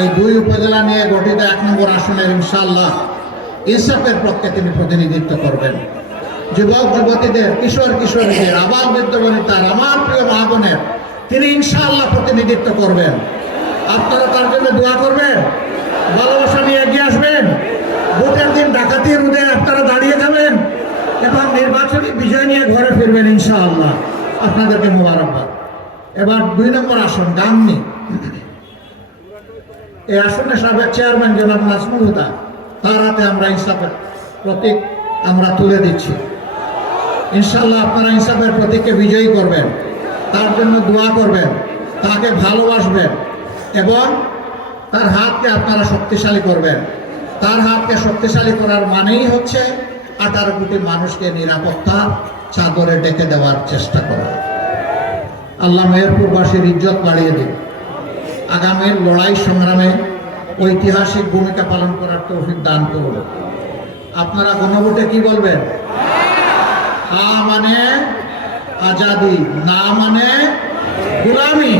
এই 2 উপজেলা নিয়ে গঠিত 1 নম্বর আসনের ইনশাআল্লাহ ইনসাফের পক্ষে তিনি প্রতিনিধিত্ব করবেন। যুবক যুবতীদের, কিশোর কিশোরীদের, আবাল বৃদ্ধ বনিতার, আমার প্রিয় মা বোনের তিনি ইনশাআল্লাহ প্রতিনিধিত্ব করবেন। আপনারা তার জন্য দোয়া করবেন, ভালোবাসা নিয়ে এগিয়ে আসবেন। ভোটের দিন ডাকাতি রোধে আপনারা দাঁড়িয়ে যাবেন এবং নির্বাচনী বিজয় নিয়ে ঘরে ফিরবেন ইনশাআল্লাহ। আপনাদেরকে মোবারকবাদ। এবার 2 নম্বর আসন গাংনী। এই আসনের সাবেক চেয়ারম্যান জনাব নাজমুল হুদা, তার হাতে আমরা ইনসাফের প্রতীক আমরা তুলে দিচ্ছি। ইনশাআল্লাহ আপনারা ইনসাফের প্রতীককে বিজয়ী করবেন, তার জন্য দোয়া করবেন, তাকে ভালোবাসবেন এবং তার হাতকে আপনারা শক্তিশালী করবেন। তার হাতকে শক্তিশালী করার মানেই হচ্ছে 18 কোটি মানুষকে নিরাপত্তা চাদরে ডেকে দেওয়ার চেষ্টা করা। আল্লাহ মেহেরপুরবাসীর ইজ্জত বাড়িয়ে দিন, আগামীর লড়াই সংগ্রামে ঐতিহাসিক ভূমিকা পালন করার তৌফিক দান করুন। আপনারা গণভোটে কি বলবেন? হ্যাঁ মানে আজাদি, না মানে গোলামি।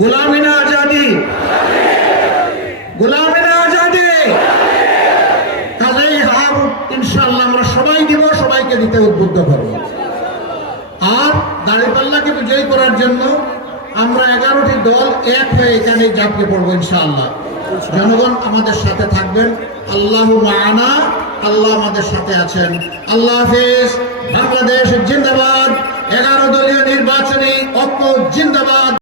গোলামি না আজাদি, গোলামি না আজাদি। কাজেই হার ইনশাআল্লাহ আমরা সবাই দিব, সবাইকে দিতে উদ্বুদ্ধ করব। আর দাঁড়িপাল্লাকে বিজয়ী করার জন্য আমরা 11টি দল এক হয়ে এখানে ঝাঁপিয়ে পড়বো ইনশাআল্লাহ। জনগণ আমাদের সাথে থাকবেন। আল্লাহু মা'ানা, আল্লাহ আমাদের সাথে আছেন। আল্লাহ হাফেজ। বাংলাদেশ জিন্দাবাদ। 11 দলীয় নির্বাচনী ঐক্য জিন্দাবাদ।